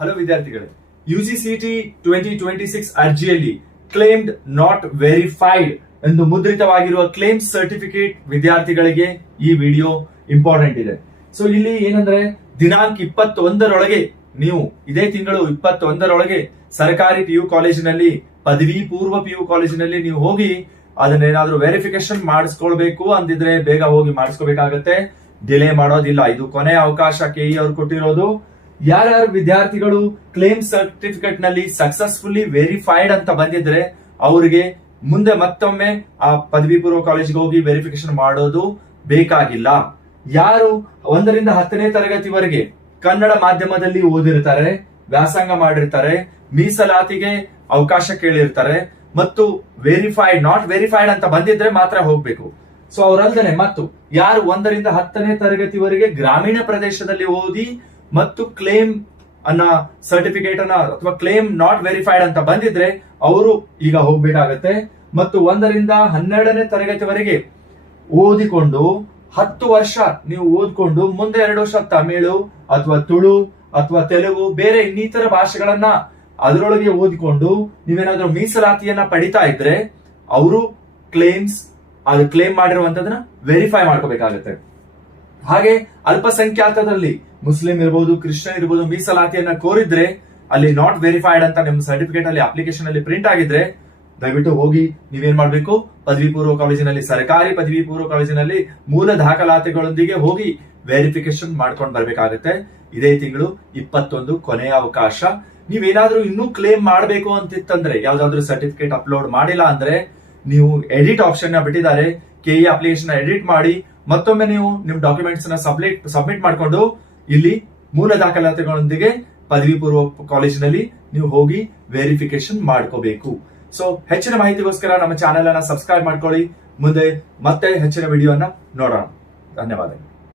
Hello ವಿದ್ಯಾರ್ಥಿಗಳೇ, ಯುಜಿಸಿಟಿ 2026 ಅರ್ಜಿಯಲ್ಲಿ claimed not verified ಎಂದು ಮುದ್ರಿತವಾಗಿರುವ ಕ್ಲೇಮ್ ಸರ್ಟಿಫಿಕೇಟ್ ವಿದ್ಯಾರ್ಥಿಗಳಿಗೆ ಈ ವಿಡಿಯೋ ಇಂಪಾರ್ಟೆಂಟ್ ಇದೆ. ಸೊ ಇಲ್ಲಿ ಏನಂದ್ರೆ ದಿನಾಂಕ 21ರೊಳಗೆ ನೀವು ಇದೇ ತಿಂಗಳು 21ರೊಳಗೆ ಸರ್ಕಾರಿ PU ಕಾಲೇಜಿನಲ್ಲಿ ಪದವಿ ಪೂರ್ವ PU ಕಾಲೇಜಿನಲ್ಲಿ ನೀವು ಹೋಗಿ ಅದನ್ನೇನಾದ್ರೂ ವೆರಿಫಿಕೇಶನ್ ಮಾಡಿಸ್ಕೊಳ್ಬೇಕು ಅಂದಿದ್ರೆ ಬೇಗ ಹೋಗಿ ಮಾಡಿಸ್ಕೋಬೇಕಾಗತ್ತೆ. ಡಿಲೇ ಮಾಡೋದಿಲ್ಲ. ಇದು ಕೊನೆಯ ಅವಕಾಶ KE ಅವ್ರು ಕೊಟ್ಟಿರೋದು. ಯಾರ್ಯಾರು ವಿದ್ಯಾರ್ಥಿಗಳು ಕ್ಲೇಮ್ ಸರ್ಟಿಫಿಕೇಟ್ ನಲ್ಲಿ ಸಕ್ಸಸ್ಫುಲಿ ವೆರಿಫೈಡ್ ಅಂತ ಬಂದಿದ್ರೆ ಅವರಿಗೆ ಮುಂದೆ ಮತ್ತೊಮ್ಮೆ ಆ ಪದವಿ ಪೂರ್ವ ಕಾಲೇಜ್ಗೆ ಹೋಗಿ ವೆರಿಫಿಕೇಶನ್ ಮಾಡೋದು ಬೇಕಾಗಿಲ್ಲ. ಯಾರು 1ರಿಂದ 10ನೇ ತರಗತಿವರೆಗೆ ಕನ್ನಡ ಮಾಧ್ಯಮದಲ್ಲಿ ಓದಿರ್ತಾರೆ, ವ್ಯಾಸಂಗ ಮಾಡಿರ್ತಾರೆ, ಮೀಸಲಾತಿಗೆ ಅವಕಾಶ ಕೇಳಿರ್ತಾರೆ ಮತ್ತು ವೆರಿಫೈಡ್ ನಾಟ್ ವೆರಿಫೈಡ್ ಅಂತ ಬಂದಿದ್ರೆ ಮಾತ್ರ ಹೋಗ್ಬೇಕು. ಸೊ ಅವರಲ್ದೇನೆ ಮತ್ತು ಯಾರು 1ರಿಂದ 10ನೇ ತರಗತಿವರೆಗೆ ಗ್ರಾಮೀಣ ಪ್ರದೇಶದಲ್ಲಿ ಓದಿ ಮತ್ತು ಕ್ಲೇಮ್ ಅನ್ನ ಸರ್ಟಿಫಿಕೇಟ್ ಅನ್ನ ಅಥವಾ ಕ್ಲೇಮ್ ನಾಟ್ ವೆರಿಫೈಡ್ ಅಂತ ಬಂದಿದ್ರೆ ಅವರು ಈಗ ಹೋಗ್ಬೇಕಾಗತ್ತೆ. ಮತ್ತು 1ರಿಂದ 12ನೇ ತರಗತಿವರೆಗೆ ಓದಿಕೊಂಡು 10 ವರ್ಷ ನೀವು ಓದ್ಕೊಂಡು ಮುಂದೆ 2 ವರ್ಷ ತಮಿಳು ಅಥವಾ ತುಳು ಅಥವಾ ತೆಲುಗು ಬೇರೆ ಇನ್ನಿತರ ಭಾಷೆಗಳನ್ನ ಅದರೊಳಗೆ ಓದಿಕೊಂಡು ನೀವೇನಾದ್ರೂ ಮೀಸಲಾತಿಯನ್ನ ಪಡಿತಾ ಇದ್ರೆ ಅವರು ಕ್ಲೇಮ್ ಮಾಡಿರುವಂತದನ್ನ ವೆರಿಫೈ ಮಾಡ್ಕೋಬೇಕಾಗತ್ತೆ. ಹಾಗೆ ಅಲ್ಪಸಂಖ್ಯಾತದಲ್ಲಿ ಮುಸ್ಲಿಂ ಇರ್ಬೋದು, ಕ್ರಿಶ್ಚಿಯನ್ ಇರ್ಬೋದು, ಮೀಸಲಾತಿಯನ್ನ ಕೋರಿದ್ರೆ ಅಲ್ಲಿ ನಾಟ್ ವೆರಿಫೈಡ್ ಅಂತ ನಿಮ್ಮ ಸರ್ಟಿಫಿಕೇಟ್ ಅಲ್ಲಿ ಅಪ್ಲಿಕೇಶನ್ ಅಲ್ಲಿ ಪ್ರಿಂಟ್ ಆಗಿದ್ರೆ ದಯವಿಟ್ಟು ಹೋಗಿ ನೀವೇನ್ ಮಾಡ್ಬೇಕು, ಪದವಿ ಪೂರ್ವ ಕಾಲೇಜಿನಲ್ಲಿ ಸರ್ಕಾರಿ ಪದವಿ ಪೂರ್ವ ಕಾಲೇಜಿನಲ್ಲಿ ಮೂಲ ದಾಖಲಾತಿಗಳೊಂದಿಗೆ ಹೋಗಿ ವೆರಿಫಿಕೇಶನ್ ಮಾಡ್ಕೊಂಡು ಬರ್ಬೇಕಾಗತ್ತೆ. ಇದೇ ತಿಂಗಳು 21 ಕೊನೆಯ ಅವಕಾಶ. ನೀವೇನಾದ್ರೂ ಇನ್ನೂ ಕ್ಲೇಮ್ ಮಾಡಬೇಕು ಅಂತಿತ್ತಂದ್ರೆ ಯಾವ್ದಾದ್ರು ಸರ್ಟಿಫಿಕೇಟ್ ಅಪ್ಲೋಡ್ ಮಾಡಿಲ್ಲ ಅಂದ್ರೆ ನೀವು ಎಡಿಟ್ ಆಪ್ಷನ್ ನ ಬಿಟ್ಟಿದ್ದಾರೆ, KE ಅಪ್ಲಿಕೇಶನ್ ಎಡಿಟ್ ಮಾಡಿ ಮತ್ತೊಮ್ಮೆ ನೀವು ನಿಮ್ ಡಾಕ್ಯುಮೆಂಟ್ಸ್ ನ ಸಬ್ಮಿಟ್ ಮಾಡ್ಕೊಂಡು ಇಲ್ಲಿ ಮೂಲ ದಾಖಲಾತಿಗಳೊಂದಿಗೆ ಪದವಿ ಪೂರ್ವ ಕಾಲೇಜಿನಲ್ಲಿ ನೀವು ಹೋಗಿ ವೆರಿಫಿಕೇಶನ್ ಮಾಡ್ಕೋಬೇಕು. ಸೊ ಹೆಚ್ಚಿನ ಮಾಹಿತಿಗೋಸ್ಕರ ನಮ್ಮ ಚಾನೆಲ್ ಅನ್ನ ಸಬ್ಸ್ಕ್ರೈಬ್ ಮಾಡ್ಕೊಳ್ಳಿ. ಮುಂದೆ ಮತ್ತೆ ಹೆಚ್ಚಿನ ವಿಡಿಯೋನ ನೋಡೋಣ. ಧನ್ಯವಾದಗಳು.